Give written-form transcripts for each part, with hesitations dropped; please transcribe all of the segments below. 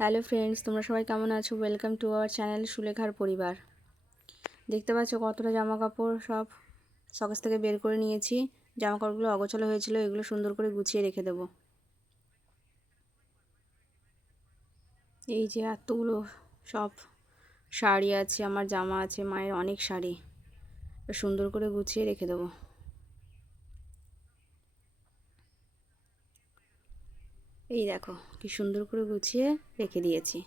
Hello friends, তোমরা সবাই কেমন আছো? ওয়েলকাম টু আওয়ার চ্যানেল সুলেখার পরিবার। দেখতে পাচ্ছ কতটা জামা কাপড় সব শকেস থেকে বের করে নিয়েছি। জামা কাপড়গুলো অগোছালো হয়েছিল, এগুলো সুন্দর করে গুছিয়ে রেখে দেবো। এই যে এতগুলো সব শাড়ি আছে, আমার জামা আছে, মায়ের অনেক শাড়ি, সুন্দর করে গুছিয়ে রেখে দেবো। এই দেখো কি সুন্দর করে গুছিয়ে রেখে দিয়েছি।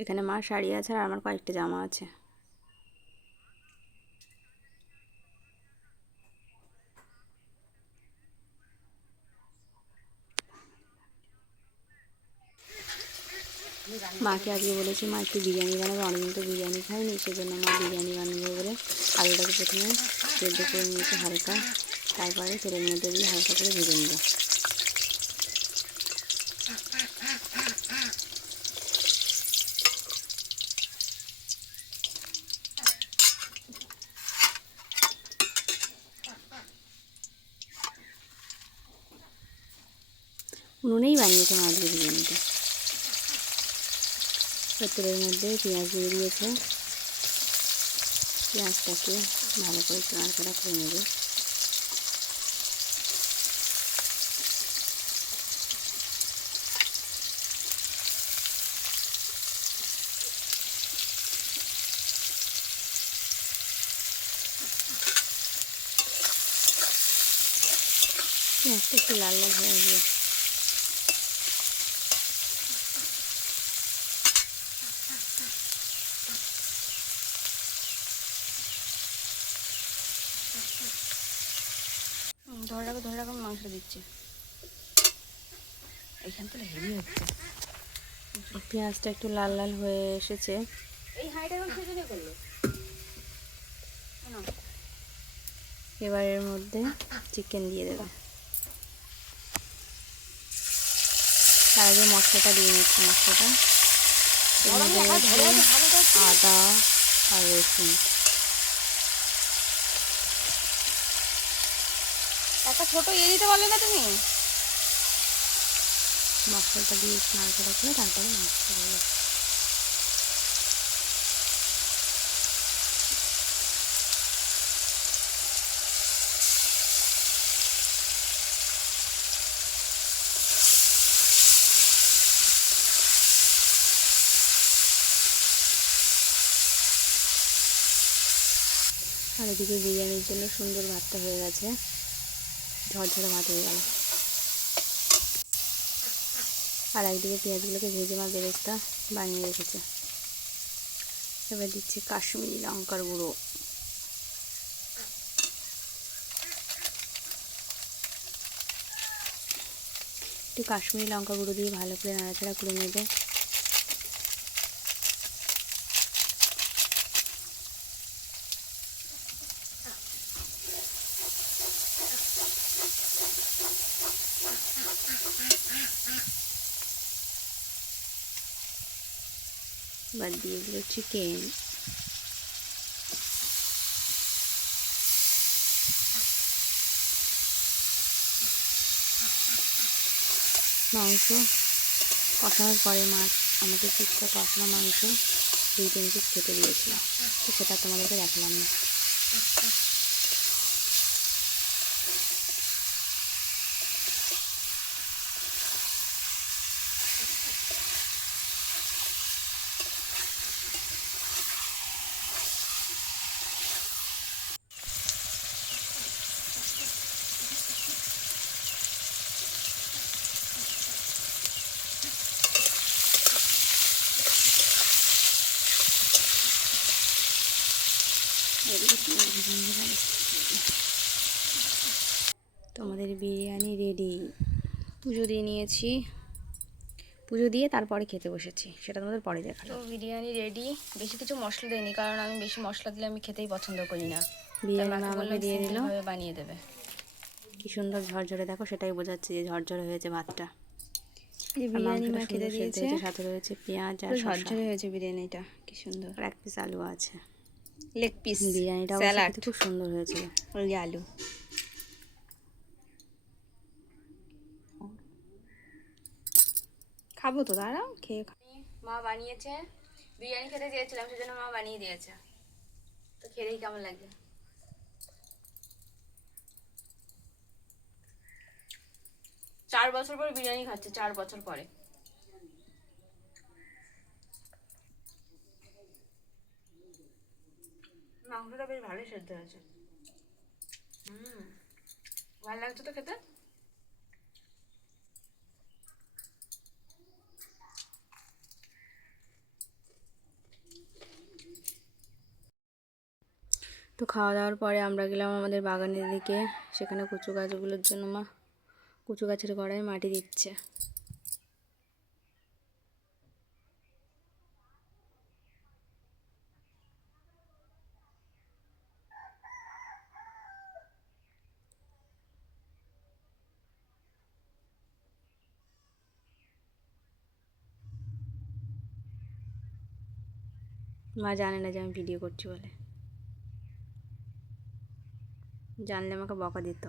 এখানে মার শাড়ি আছে আর আমার কয়েকটা জামা আছে। মাকে আজকে বলেছি মা একটু বিরিয়ানি বানাবে, অনেকদিন তো বিরিয়ানি খাইনি, সেজন্য মা বিরিয়ানি বানাবে বলে আলুটাকে প্রথমে সেদ্ধ করে নিয়েছে হালকা, তারপরে তেলের মধ্যে দিয়ে হালকা করে ভেজে নিল। উনুনেই বানিয়েছে মা আজকে বিরিয়ানিটা। তেলের মধ্যে পেঁয়াজ দিয়ে দিয়েছে, পেঁয়াজটাকে ভালো করে একটু নাড়াচাড়া করে নেবে। পেঁয়াজটা একটু লাল লাল হয়ে আসবে। ধরে রাখো আমি মাংসটা দিচ্ছি। এইখান থেকে হেভি হচ্ছে। পেঁয়াজটা একটু লাল লাল হয়ে এসেছে। এবার এর মধ্যে চিকেন দিয়ে দেবে। তার আগে মশলাটা দিয়ে নিচ্ছি। মশলাটা আদা আর রসুন, একটা ছোট দিতে পারলে না তুমি? মশলাটা দিয়ে নাড়াচাড়া করে তারপরে মাছটা দিয়ে দেবে। আর এদিকে বিরিয়ানির জন্য সুন্দর ভাতটা হয়ে গেছে, ঝরঝরে ভাত হয়ে গেল। আর একদিকে পেঁয়াজগুলোকে ভেজে মা বেরেস্তা বানিয়ে রেখেছে। এবার দিচ্ছি কাশ্মীরি লঙ্কার গুঁড়ো, একটু কাশ্মীরি লঙ্কা গুঁড়ো দিয়ে ভালো করে নাড়াচাড়া করে নেবে। এবার দিয়ে দিল চিকেন। মাংস কষানোর পরে মাছ আমাকে কিছুটা কষানো মাংস 2-3 পিস খেতে দিয়েছিল, তো সেটা তোমাদেরকে দেখালাম না। তোমাদের বিরিয়ানি রেডি। পুজো দিয়ে নিয়েছি, পুজো দিয়ে তারপরে খেতে বসেছি, সেটা তোমাদের পরে দেখাবো। তো বিরিয়ানি রেডি। বেশি কিছু মশলা দেয়নি, কারণ আমি বেশি মশলা দিলে আমি খেতেই পছন্দ করি না। বিরিয়ানি মা আমাকে দিয়ে দিল, বানিয়ে দেবে। কি সুন্দর ঝরঝরে, দেখো সেটাই বোঝাচ্ছে যে ঝরঝরে হয়েছে ভাতটা। এই বিরিয়ানি মা খেতে দিয়েছে, সাথে রয়েছে পেঁয়াজ আর ঝরঝরে হয়েছে বিরিয়ানিটা, কি সুন্দর। আর 1 পিস আলু আছে। লেগ পিস, বিরিয়ানিটা অবশ্য স্যালাড, খেতে খুব সুন্দর হয়েছিল। ওই যে আলু। খাবো তো, দাঁড়াও খেয়ে মা বানিয়েছে, বিরিয়ানি খেতে চেয়েছিলাম সেজন্য মা বানিয়ে দিয়েছে, তো খেলেই কেমন লাগে। 4 বছর পরে বিরিয়ানি খাচ্ছে, 4 বছর পরে। মাংসটা বেশ ভালোই সেদ্ধ হয়েছে। ভালো লাগছে তো খেতে। তো খাওয়া দাওয়ার পরে আমরা গেলাম আমাদের বাগানের দিকে। সেখানে কচু গাছগুলোর জন্য মা কচু গাছের গোড়ায় মাটি দিচ্ছে। মা জানে না যে আমি ভিডিও করছি বলে, জানলে আমাকে বকা দিত।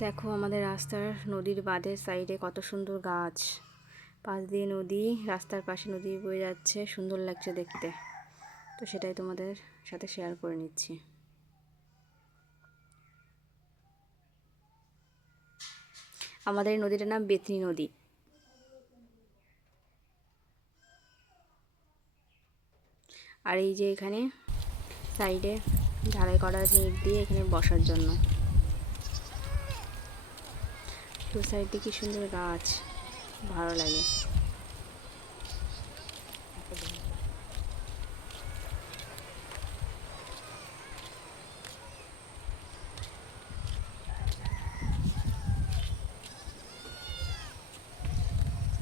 দেখো আমাদের রাস্তার নদীর বাঁধের সাইডে কত সুন্দর গাছ, পাশ দিয়ে নদী, রাস্তার পাশে নদী বয়ে যাচ্ছে, সুন্দর লাগছে দেখতে। তো সেটাই তোমাদের সাথে শেয়ার করে নিচ্ছি। আমাদের এই নদীটার নাম বেতনি নদী। আর এই যে এখানে সাইডে ঢালাই করা আছে ইট দিয়ে, এখানে বসার জন্য। দু সাইডে কি সুন্দর গাছ, ভালো লাগে।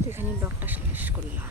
তো এখানে ব্লগটা শেষ করলাম।